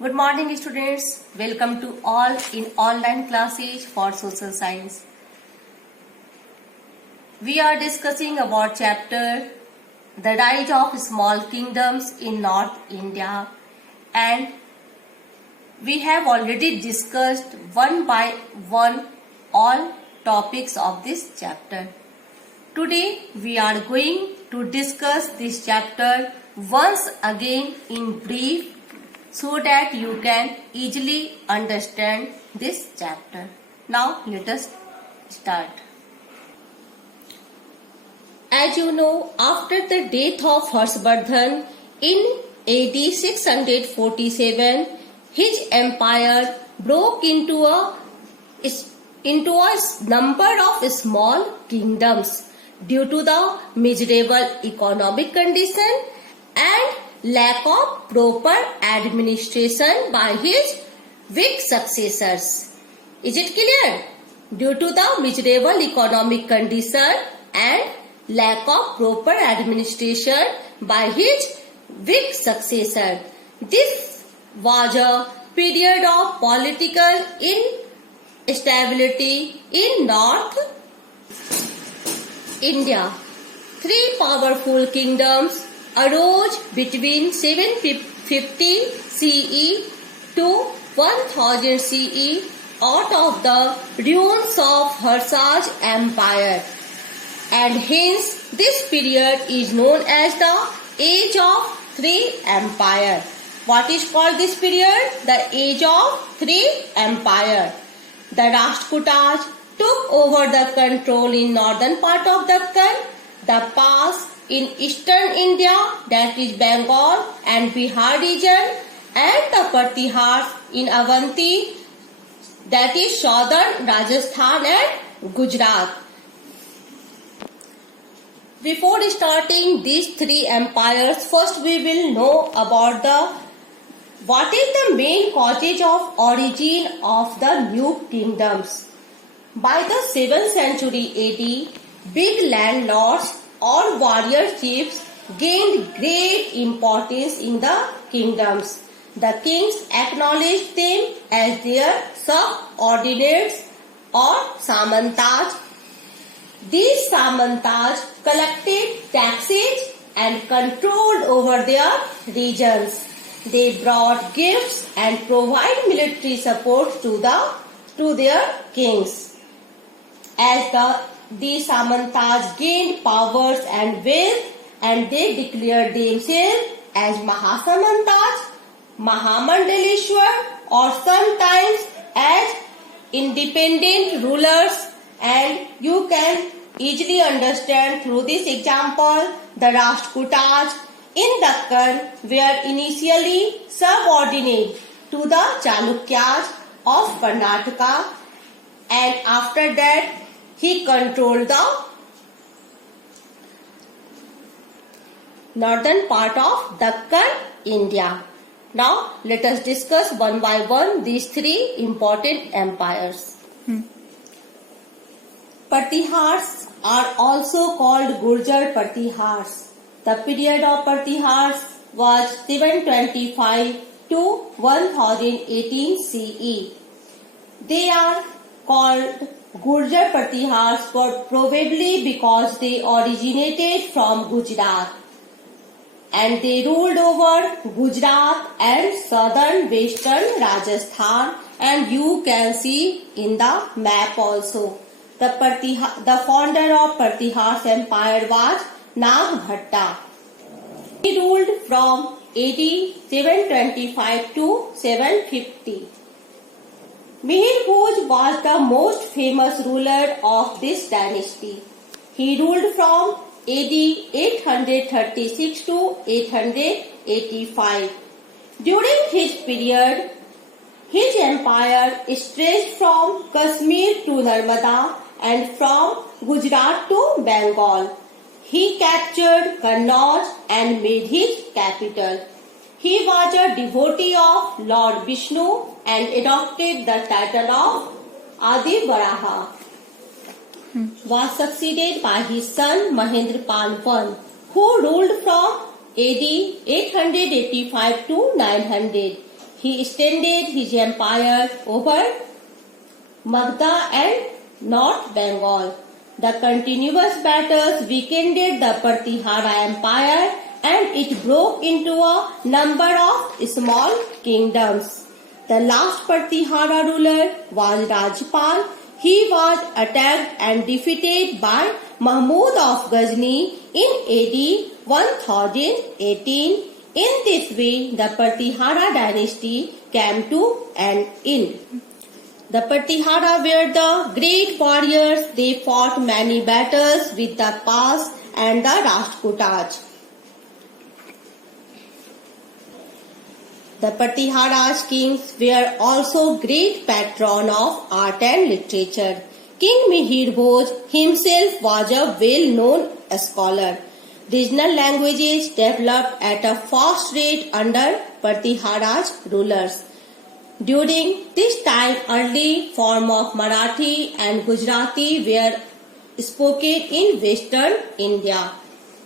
Good morning students. Welcome to all in online classes for social science. We are discussing about chapter The Rise of Small Kingdoms in North India, and we have already discussed one by one all topics of this chapter. Today we are going to discuss this chapter once again in brief so that you can easily understand this chapter. Now let us start. As you know, after the death of Harshvardhan in AD 647, his empire broke into a number of small kingdoms due to the miserable economic condition and lack of proper administration by his weak successors. Is it clear? Due to the miserable economic condition and lack of proper administration by his weak successor, this was a period of political instability in North India. Three powerful kingdoms arose between 750 CE to 1000 CE out of the ruins of Harsha's empire, and hence this period is known as the Age of Three Empire. What is called this period? The Age of Three Empire. The Rashtrakutas took over the control in northern part of Deccan, the Pas in eastern India, that is Bengal and Bihar region, and the Pratihars in Avanti, that is southern Rajasthan and Gujarat. Before starting these three empires, first we will know about what is the main causes of origin of the new kingdoms. By the 7th century AD, big landlords or warrior chiefs gained great importance in the kingdoms. The kings acknowledged them as their subordinates or samantas. These samantas collected taxes and controlled over their regions. They brought gifts and provided military support to their kings. As these samantas gained powers and wealth, and they declared themselves as Mahasamantas, Mahamandaleshwar, or sometimes as independent rulers. And you can easily understand through this example, the Rashtrakutas in Deccan were initially subordinate to the Chalukyas of Karnataka, and after that he controlled the northern part of Deccan, India. Now let us discuss one by one these three important empires. Pratihars are also called Gurjar Pratihars. The period of Pratihars was 725 to 1018 CE. They are called Gurjar Pratihars probably because they originated from Gujarat, and they ruled over Gujarat and southern western Rajasthan, and you can see in the map also. The founder of Pratihars empire was Nagbhatta. He ruled from AD 725 to 750. Mihir Bhoj was the most famous ruler of this dynasty. He ruled from AD 836 to 885. During his period, his empire stretched from Kashmir to Narmada and from Gujarat to Bengal. He captured Kannauj and made his capital. He was a devotee of Lord Vishnu and adopted the title of Adi Varaha. Was succeeded by his son Mahendrapal I, who ruled from AD 885 to 900. he extended his empire over Magadha and North Bengal. The continuous battles weakened the Pratihara Empire and it broke into a number of small kingdoms. The last Pratihara ruler was Rajpal. He was attacked and defeated by Mahmud of Ghazni in AD 1018. In this way, the Pratihara dynasty came to an end. The Pratihara were the great warriors. They fought many battles with the Pals and the Rashtrakutas. The Pratihara's kings were also great patron of art and literature. King Mihir Bhoj himself was a well-known scholar. Regional languages developed at a fast rate under Pratihara's rulers. During this time, early form of Marathi and Gujarati were spoken in Western India.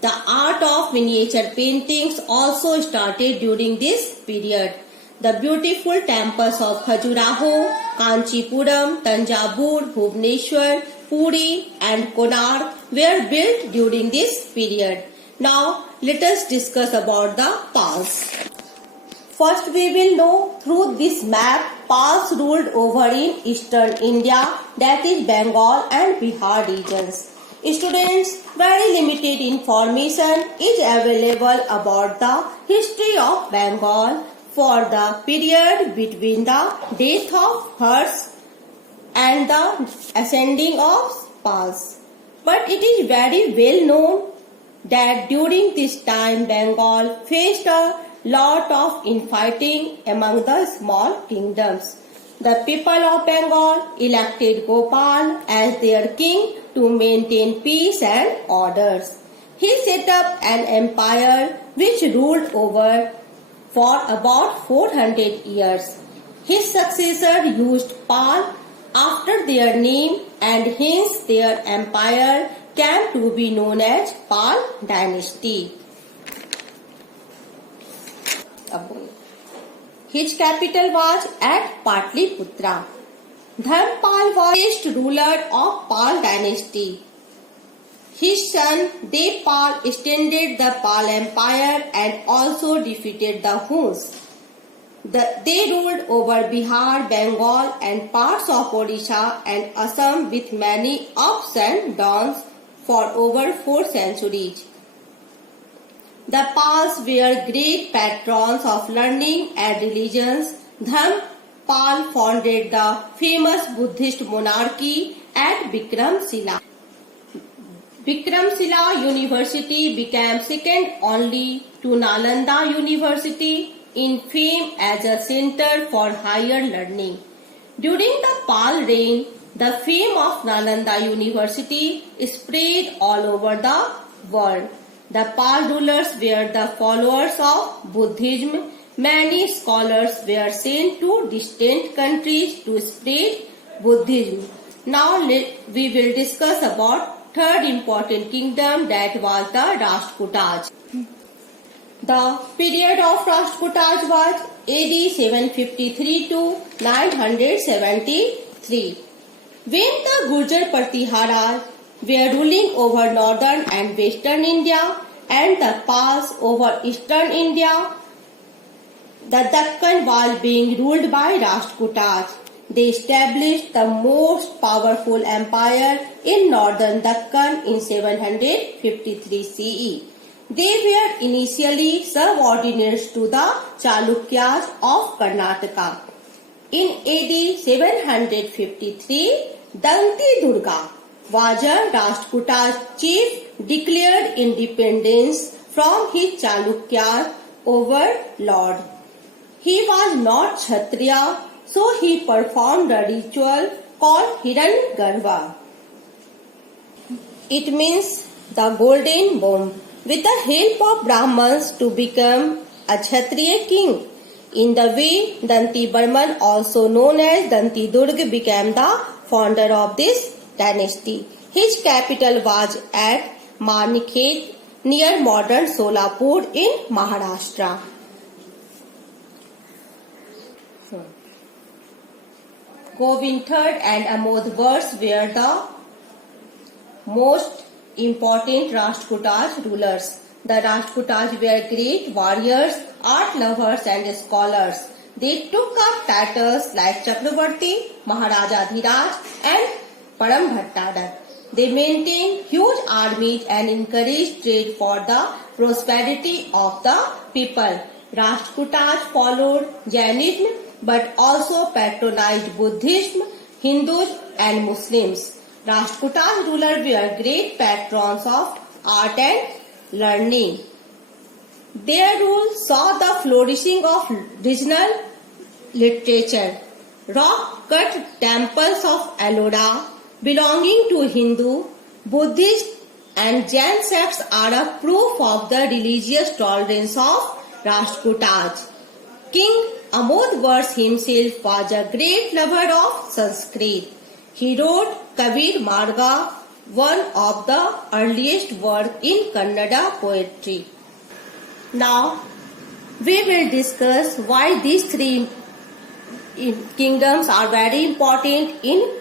The art of miniature paintings also started during this period. The beautiful temples of Khajuraho, Kanchipuram, Tanjavur, Bhubaneswar, Puri and Konark were built during this period. Now let us discuss about the Pals. First we will know through this map Pals ruled over in eastern India, that is Bengal and Bihar regions. Students, very limited information is available about the history of Bengal for the period between the death of Harsh and the ascending of Pals. But it is very well known that during this time Bengal faced a lot of infighting among the small kingdoms. The people of Bengal elected Gopal as their king to maintain peace and orders. He set up an empire which ruled over for about 400 years. His successor used Pal after their name and hence their empire came to be known as Pal dynasty. His capital was at Patliputra. Dharmpal was the first ruler of Pal dynasty. His son Devpal extended the Pal empire and also defeated the Huns. They ruled over Bihar, Bengal and parts of Odisha and Assam with many ups and downs for over 4 centuries. The Pals were great patrons of learning and religions. Dharmpal founded the famous Buddhist monarchy at Vikramshila. Vikramshila University became second only to Nalanda University in fame as a center for higher learning. During the Pal reign, the fame of Nalanda University spread all over the world. The Pal rulers were the followers of Buddhism. Many scholars were sent to distant countries to spread Buddhism. Now we will discuss about third important kingdom, that was the Rashtrakutas. The period of Rashtrakutas was AD 753 to 973. When the Gurjar Pratihara were ruling over northern and western India and the Pals over eastern India, the Deccan was being ruled by Rashtrakutas. They established the most powerful empire in northern Deccan in 753 CE. They were initially subordinates to the Chalukyas of Karnataka. In AD 753, Danti Durga was a Rashtrakuta chief, declared independence from his Chalukya overlord. He was not Kshatriya, so he performed a ritual called Hiranyagarbha. It means the golden bomb, with the help of Brahmins to become a Kshatriya king. In the way, Danti Barman, also known as Danti Durga, became the founder of this dynasty. His capital was at Manikhet near modern Solapur in Maharashtra. Govind III and Amodvars were the most important Rashtrakutas rulers. The Rashtrakutas were great warriors, art lovers and scholars. They took up titles like Chakravarti, Maharaja Dhiraj and Parambhattadak. They maintained huge armies and encouraged trade for the prosperity of the people. Rashtrakutas followed Jainism but also patronized Buddhism, Hinduism and Muslims. Rashtrakutas rulers were great patrons of art and learning. Their rule saw the flourishing of regional literature. Rock-cut temples of Ellora belonging to Hindu, Buddhist and Jain sects are a proof of the religious tolerance of Rashtrakutas. King Amodvars himself was a great lover of Sanskrit. He wrote Kabir Marga, one of the earliest works in Kannada poetry. Now, we will discuss why these three kingdoms are very important in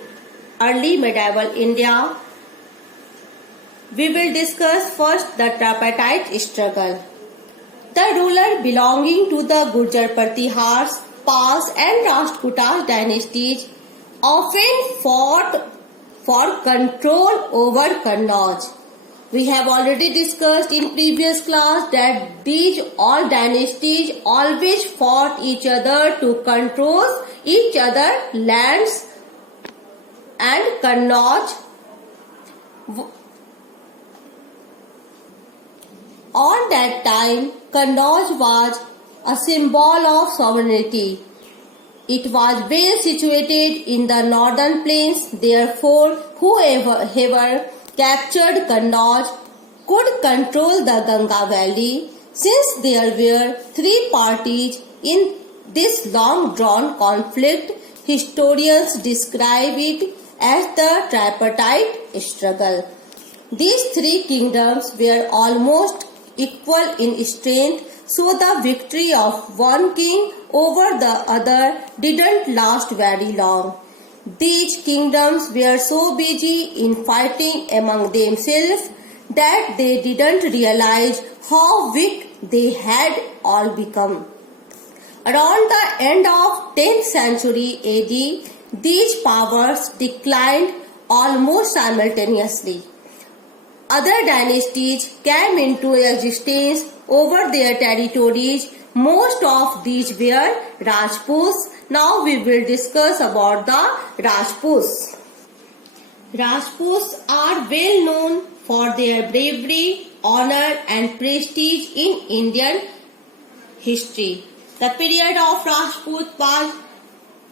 early medieval India. We will discuss first the tripartite struggle. The ruler belonging to the Gurjar Pratihars, Pals and Rashtrakuta dynasties often fought for control over Kannauj. We have already discussed in previous class that these all dynasties always fought each other to control each other lands, and Kannauj on that time Kannauj was a symbol of sovereignty. It was well situated in the northern plains, therefore whoever captured Kannauj could control the Ganga valley. Since there were three parties in this long-drawn conflict, historians describe it as the tripartite struggle. These three kingdoms were almost equal in strength, so the victory of one king over the other didn't last very long. These kingdoms were so busy in fighting among themselves that they didn't realize how weak they had all become. Around the end of 10th century AD, these powers declined almost simultaneously. Other dynasties came into existence over their territories. Most of these were Rajputs. Now we will discuss about the Rajputs. Rajputs are well known for their bravery, honor and prestige in Indian history. The period of Rajput was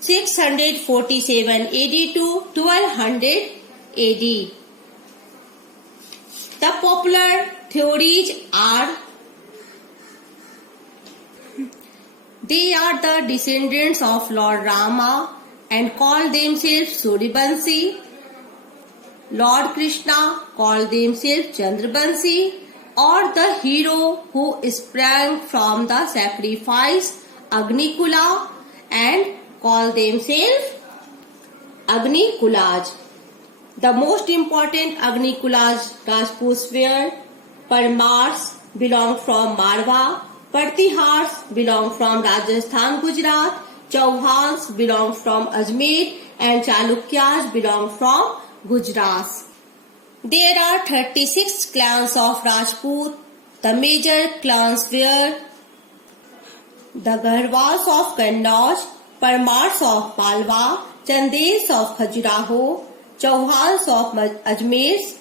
647 AD to 1200 AD. The popular theories are they are the descendants of Lord Rama and call themselves Suryavanshi. Lord Krishna called themselves Chandravanshi, or the hero who sprang from the sacrifice Agnikula and called themselves Agnikulaj. The most important Agnikulas Rajputs were Parmars, belong from Marwa, Pratihars belong from Rajasthan, Gujarat, Chauhans belong from Ajmer and Chalukyas belong from Gujarat. There are 36 clans of Rajput. The major clans were the Garhwals of Kannauj, Parmars of Palwa, Chandels of Khajuraho, Chauhans of Ajmer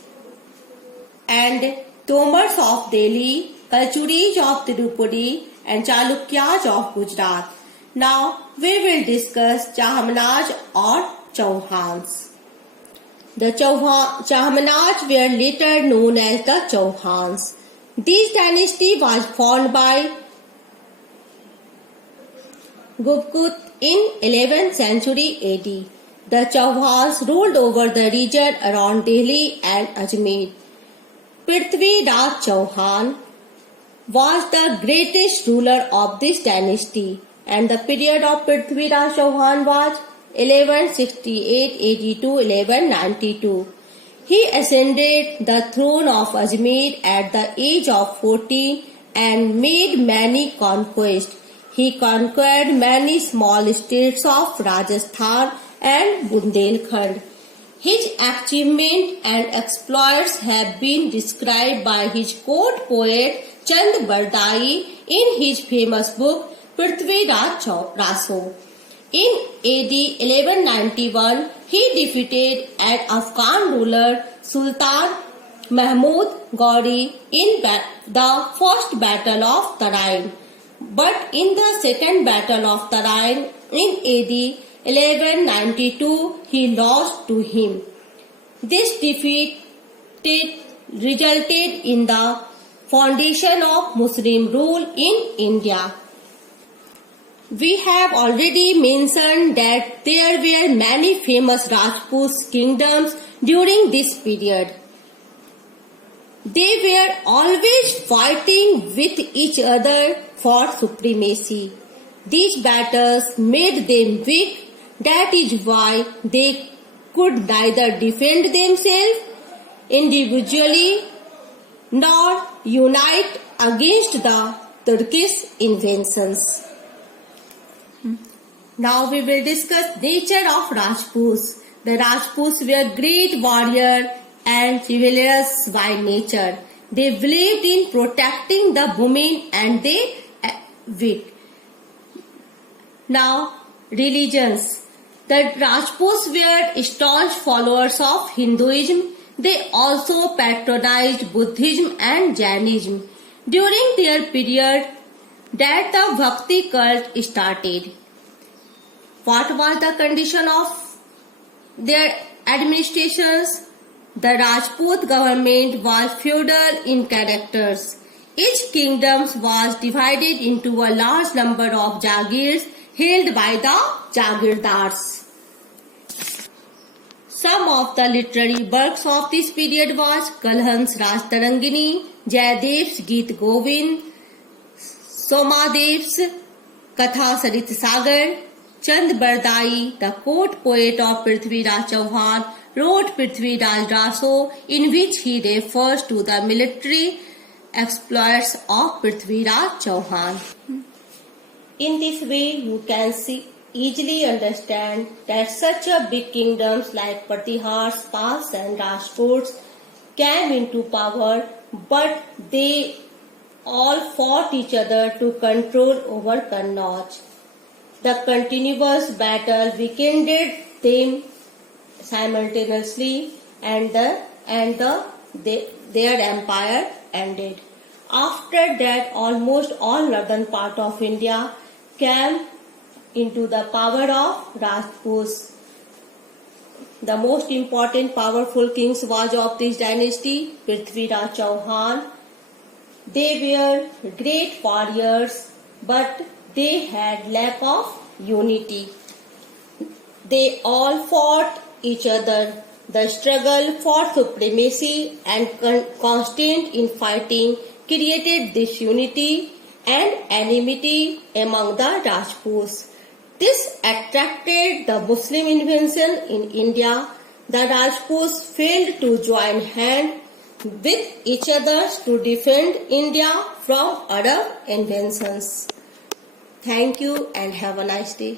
and Tomars of Delhi, Kalchuris of Tirupati and Chalukyas of Gujarat. Now we will discuss Chahamanaz or Chauhans. The Chahamanaz were later known as the Chauhans. This dynasty was formed by Gupta in 11th century AD. The Chauhans ruled over the region around Delhi and Ajmer. Prithvi Raj Chauhan was the greatest ruler of this dynasty. and the period of Prithviraj Chauhan was 1168 AD to 1192. He ascended the throne of Ajmer at the age of 14 and made many conquests. He conquered many small states of Rajasthan and Bundelkhand. His achievements and exploits have been described by his court poet Chand Bardai in his famous book Prithviraj Raso. In AD 1191, he defeated an Afghan ruler Sultan Mahmud Ghori in the first battle of Tarain. But in the second battle of Tarain in AD 1192, he lost to him. This defeat resulted in the foundation of Muslim rule in India. We have already mentioned that there were many famous Rajput kingdoms during this period. They were always fighting with each other for supremacy. These battles made them weak. That is why they could neither defend themselves individually nor unite against the Turkish invasions. Now we will discuss nature of Rajputs. The Rajputs were great warriors and chivalrous by nature. They believed in protecting the women and the weak. Now, religions. The Rajputs were staunch followers of Hinduism. They also patronized Buddhism and Jainism. During their period, that the Bhakti cult started. What was the condition of their administrations? The Rajput government was feudal in characters. Each kingdom was divided into a large number of jagirs held by the jagirdars. Some of the literary works of this period was Kalhan's Rajtarangini, Jayadev's Geet Govind, Somadev's Katha Sarit Sagar. Chand Bardai, the court poet of Prithviraj Chauhan, wrote Prithviraj Raso, in which he refers to the military exploits of Prithviraj Chauhan. In this way, you can easily understand that such a big kingdoms like Pratihars, Pals and Rajputs came into power, but they all fought each other to control over Kannauj. The continuous battle weakened them simultaneously and their empire ended. After that, almost all northern part of India came into the power of Rajputs. The most important powerful kings was of this dynasty, Prithviraj Chauhan. They were great warriors, but they had lack of unity. They all fought each other. The struggle for supremacy and constant infighting created disunity and enmity among the Rajputs. This attracted the Muslim invasion in India. The Rajputs failed to join hands with each other to defend India from Arab invasions. Thank you and have a nice day.